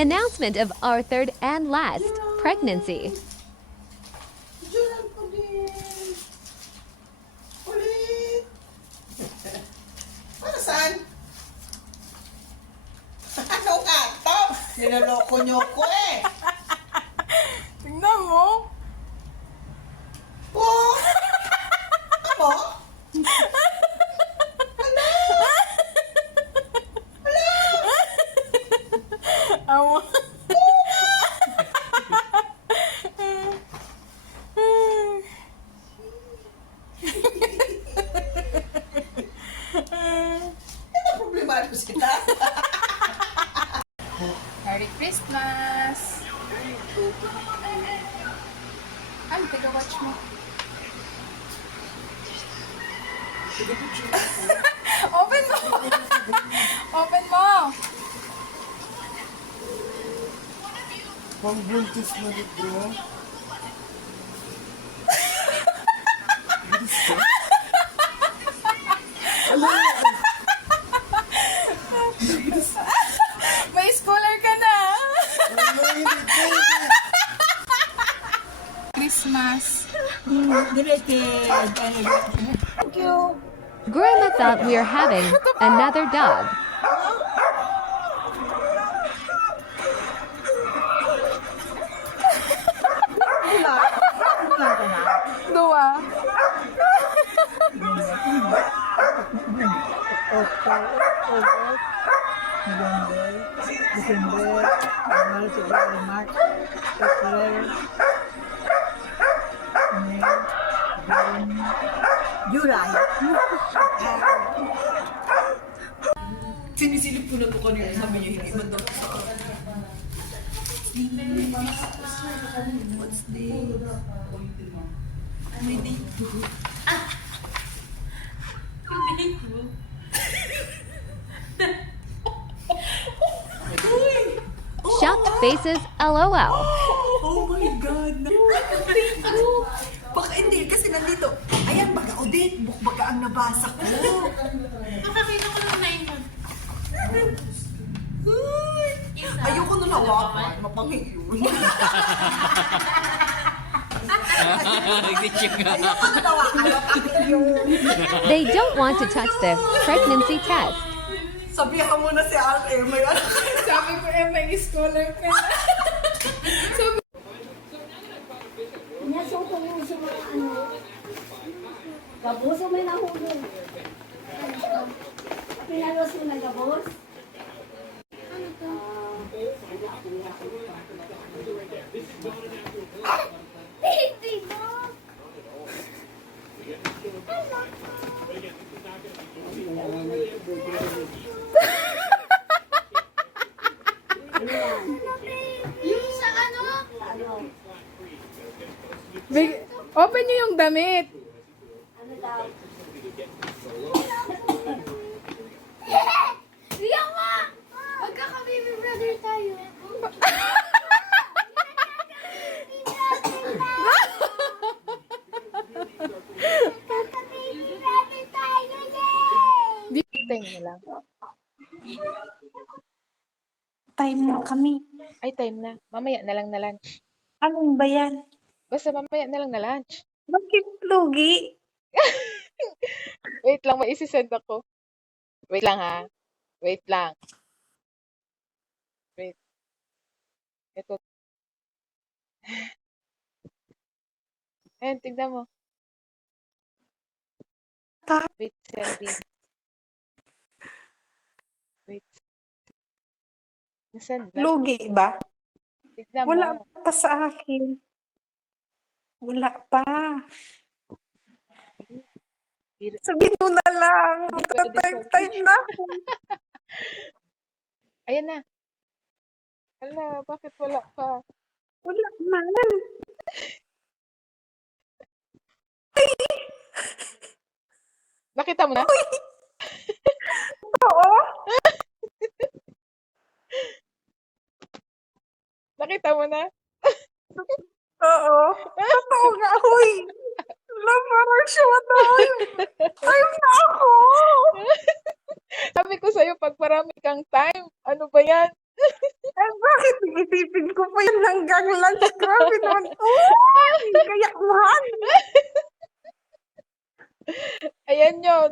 Announcement of our third and last pregnancy. Diyan ko din. Ulit. Para saan? Ano nga to? Niloloko niyo ko eh. Tingnan mo. Oh! Ano? Awa. Ano problema ko sila? Merry Christmas! Ay, taga-watch mo. Open mo! Open mo! Pang-buntis na rin, bro. May scholar ka na! Christmas. Thank you. Grandma thought we are having another dog. Dua. December, January, February, March, April, May, June, July. Sinisilip ko na po kanina, sabi niya, hindi man daw sa What's this? May date ko. Shocked faces, LOL. Oh my God! Date ko! Baka hindi, kasi nandito. Ayan, baga o date book, baga ang nabasa ko. Nakakita ko ng 9 months. Uy! Ayoko na nawakan, mapanghi yun. Ayoko na nawakan, mapanghi yun. They don't want to touch the pregnancy test. Sabihan mo na si Ate, may anak. Sabi ko, may scholar ka na. Nasuko mo sa mga ano. Gabos o may nahulog. Pinalos mo na gabos? Ano to? Baby mo! Yung sa ano? Ano? Open nyo yung damit. Ano daw? Liya ma! Magkaka-baby brother tayo. Kaka-baby brother tayo, yay! Time na lang. Time na kami. Ay, time na. Mamaya na lang na lunch. Anong ba yan? Basta mamaya na lang na lunch. Bakit lugi? Wait lang, may isi-send ako. Wait lang ha. Wait lang. Wait. Ito. Ayan, tignan mo. Wait, sending. Wait. Nasend na? Lugi ba? Tignan mo. Wala pa sa akin. Wala pa. Sabihin mo na lang. Hindi pwede Magka-time na ako. Ayan na. Hala, bakit wala pa? Wala man. Nakita mo na? Oo. Nakita mo na? Oo. Totoo nga, huy. Wala, parang siya tayo. Time na ako. Sabi ko sa'yo, pag marami kang time, ano ba yan? Eh, bakit pa yun hanggang lunch. Grabe naman. Uy! Kaya mahal. Ayan yun.